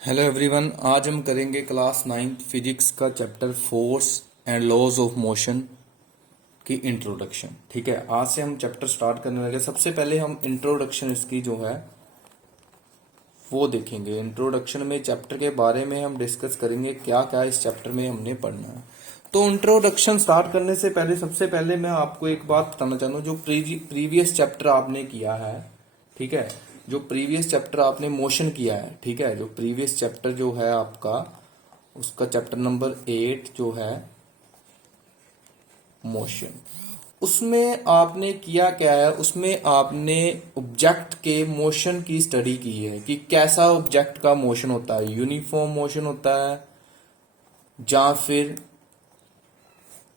Hello everyone. आज हम करेंगे क्लास 9th फिजिक्स का chapter force and laws of motion की इंट्रोडक्शन। ठीक है, आज से हम चैप्टर स्टार्ट करने लगे। सबसे पहले हम इंट्रोडक्शन इसकी जो है वो देखेंगे। इंट्रोडक्शन में चैप्टर के बारे में हम डिस्कस करेंगे क्या क्या इस चैप्टर में हमने पढ़ना है। तो इंट्रोडक्शन स्टार्ट करने से पहले सबसे पहले मैं आपको एक बात बताना चाहता हूँ। जो प्रीवियस चैप्टर आपने किया है, ठीक है, जो प्रीवियस चैप्टर आपने मोशन किया है, ठीक है, जो प्रीवियस चैप्टर जो है आपका, उसका चैप्टर नंबर 8 जो है मोशन, उसमें आपने किया क्या है, उसमें आपने ऑब्जेक्ट के मोशन की स्टडी की है कि कैसा ऑब्जेक्ट का मोशन होता है, यूनिफॉर्म मोशन होता है या फिर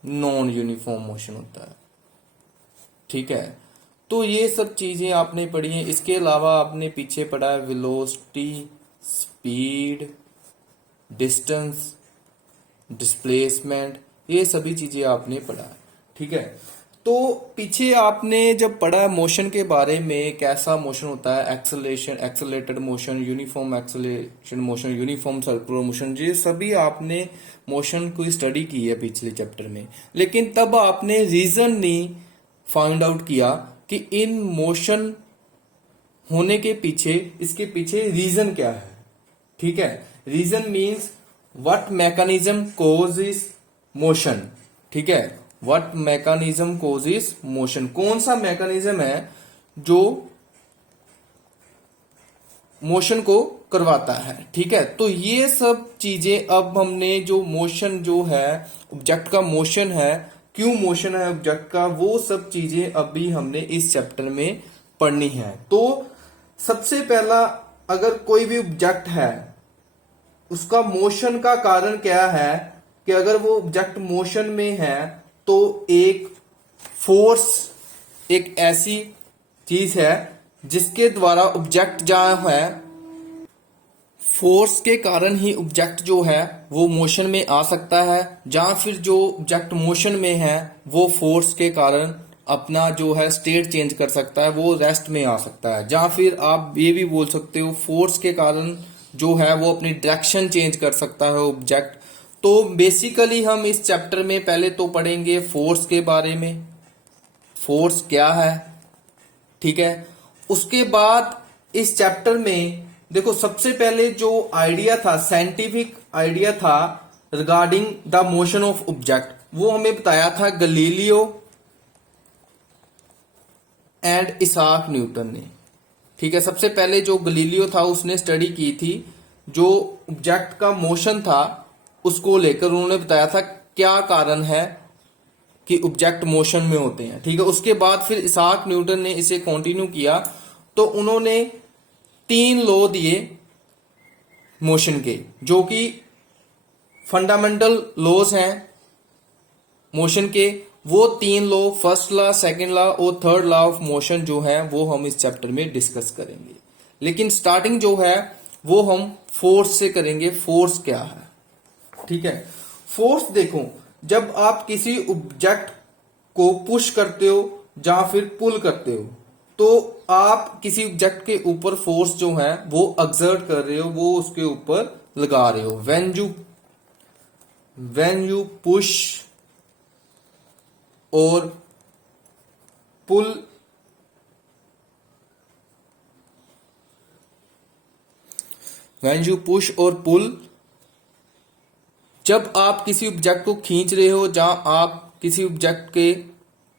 नॉन यूनिफॉर्म मोशन होता है। ठीक है, तो ये सब चीजें आपने पढ़ी हैं। इसके अलावा आपने पीछे पढ़ा है वेलोसिटी, स्पीड, डिस्टेंस, डिस्प्लेसमेंट, ये सभी चीजें आपने पढ़ा है। ठीक है, तो पीछे आपने जब पढ़ा मोशन के बारे में, कैसा मोशन होता है, acceleration, accelerated motion, uniform acceleration motion, uniform circular motion, ये सभी आपने मोशन को स्टडी की है पिछले चैप्टर में। लेकिन तब आपने रीजन नहीं फाइंड आउट किया कि इन मोशन होने के पीछे, इसके पीछे रीजन क्या है। ठीक है, reason means what mechanism causes motion. ठीक है, व्हाट मैकेनिज्म कॉजेस मोशन, कौन सा मैकेनिज्म है जो मोशन को करवाता है। ठीक है, तो ये सब चीजें अब हमने, जो मोशन जो है, ऑब्जेक्ट का मोशन है, क्यों मोशन है ऑब्जेक्ट का, वो सब चीजें अभी हमने इस चैप्टर में पढ़नी है। तो सबसे पहला, अगर कोई भी ऑब्जेक्ट है उसका मोशन का कारण क्या है, कि अगर वो ऑब्जेक्ट मोशन में है तो एक फोर्स, एक ऐसी चीज है जिसके द्वारा ऑब्जेक्ट जहां है, फोर्स के कारण ही ऑब्जेक्ट जो है वो मोशन में आ सकता है, जहां फिर जो ऑब्जेक्ट मोशन में है वो फोर्स के कारण अपना जो है स्टेट चेंज कर सकता है, वो रेस्ट में आ सकता है। जहां फिर आप ये भी बोल सकते हो फोर्स के कारण जो है वो अपनी डायरेक्शन चेंज कर सकता है ऑब्जेक्ट। तो बेसिकली हम इस चैप्टर में पहले तो पढ़ेंगे फोर्स के बारे में, फोर्स क्या है। ठीक है, उसके बाद इस चैप्टर में देखो, सबसे पहले जो आइडिया था, साइंटिफिक आइडिया था regarding the motion of object, वो हमें बताया था गलीलियो एंड इसाक न्यूटन ने। ठीक है, सबसे पहले जो गलीलियो था उसने स्टडी की थी, जो ऑब्जेक्ट का मोशन था उसको लेकर उन्होंने बताया था क्या कारण है कि ऑब्जेक्ट मोशन में होते हैं। ठीक है, उसके बाद फिर इसाक न्यूटन ने इसे कंटिन्यू किया, तो उन्होंने 3 लॉ दिए मोशन के, जो कि फंडामेंटल लॉज हैं मोशन के। वो 3 law, first law, second law और थर्ड लॉ ऑफ मोशन जो है वो हम इस चैप्टर में डिस्कस करेंगे। लेकिन स्टार्टिंग जो है वो हम फोर्स से करेंगे। फोर्स क्या है, ठीक है। फोर्स देखो, जब आप किसी ऑब्जेक्ट को पुश करते हो या फिर पुल करते हो, तो आप किसी ऑब्जेक्ट के ऊपर फोर्स जो है वो एक्सर्ट कर रहे हो, वो उसके ऊपर लगा रहे हो। व्हेन यू पुश और पुल, व्हेन यू पुश और पुल, जब आप किसी ऑब्जेक्ट को खींच रहे हो, जहां आप किसी ऑब्जेक्ट के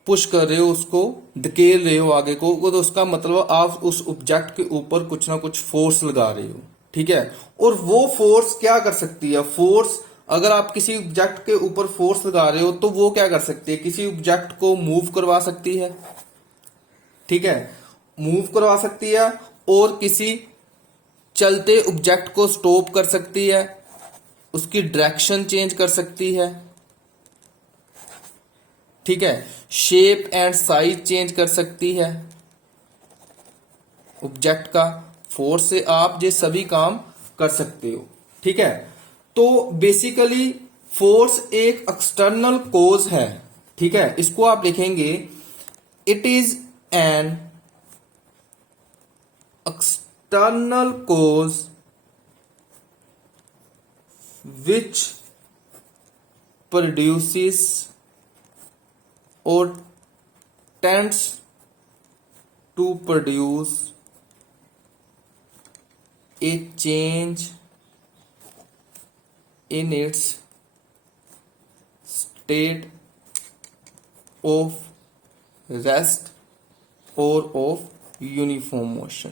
पुश कर रहे हो, उसको धकेल रहे हो आगे को, तो उसका मतलब आप उस ऑब्जेक्ट के ऊपर कुछ ना कुछ फोर्स लगा रहे हो। ठीक है, और वो फोर्स क्या कर सकती है, फोर्स, अगर आप किसी ऑब्जेक्ट के ऊपर फोर्स लगा रहे हो तो वो क्या कर सकती है, किसी ऑब्जेक्ट को मूव करवा सकती है। ठीक है, मूव करवा सकती है, और किसी चलते ऑब्जेक्ट को स्टॉप कर सकती है, उसकी डायरेक्शन चेंज कर सकती है। ठीक है, शेप एंड साइज चेंज कर सकती है ऑब्जेक्ट का। फोर्स से आप ये सभी काम कर सकते हो। ठीक है, तो बेसिकली फोर्स एक एक्सटर्नल कोज है। ठीक है, इसको आप लिखेंगे, it is an external cause which produces or tends to produce a change in its state of rest or of uniform motion.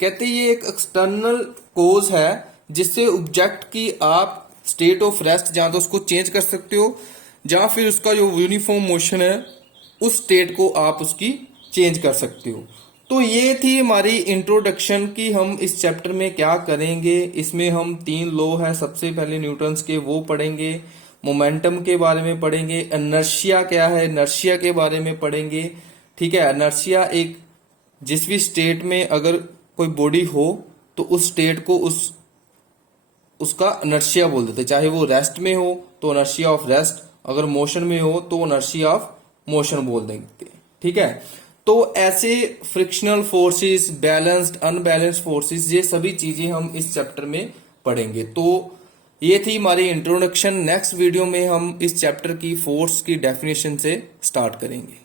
कहते हैं ये एक एक्सटर्नल कोज है जिससे ऑब्जेक्ट की आप स्टेट ऑफ रेस्ट जहां तो उसको चेंज कर सकते हो, जहां फिर उसका जो यूनिफॉर्म मोशन है उस स्टेट को आप उसकी चेंज कर सकते हो। तो ये थी हमारी इंट्रोडक्शन की हम इस चैप्टर में क्या करेंगे। इसमें हम 3 लॉ है सबसे पहले न्यूटन्स के, वो पढ़ेंगे। मोमेंटम के बारे में पढ़ेंगे। इनर्शिया क्या है, इनर्शिया के बारे में पढ़ेंगे। ठीक है, इनर्शिया एक जिस भी स्टेट में अगर कोई बॉडी हो तो उस स्टेट को उसका इनर्शिया बोल देते, चाहे वो रेस्ट में हो तो इनर्शिया ऑफ रेस्ट, अगर मोशन में हो तो इनर्शिया ऑफ मोशन बोल देंगे। ठीक है, तो ऐसे frictional forces, balanced, unbalanced forces, ये सभी चीजें हम इस चैप्टर में पढ़ेंगे। तो ये थी हमारी इंट्रोडक्शन। नेक्स्ट वीडियो में हम इस चैप्टर की फोर्स की डेफिनेशन से स्टार्ट करेंगे।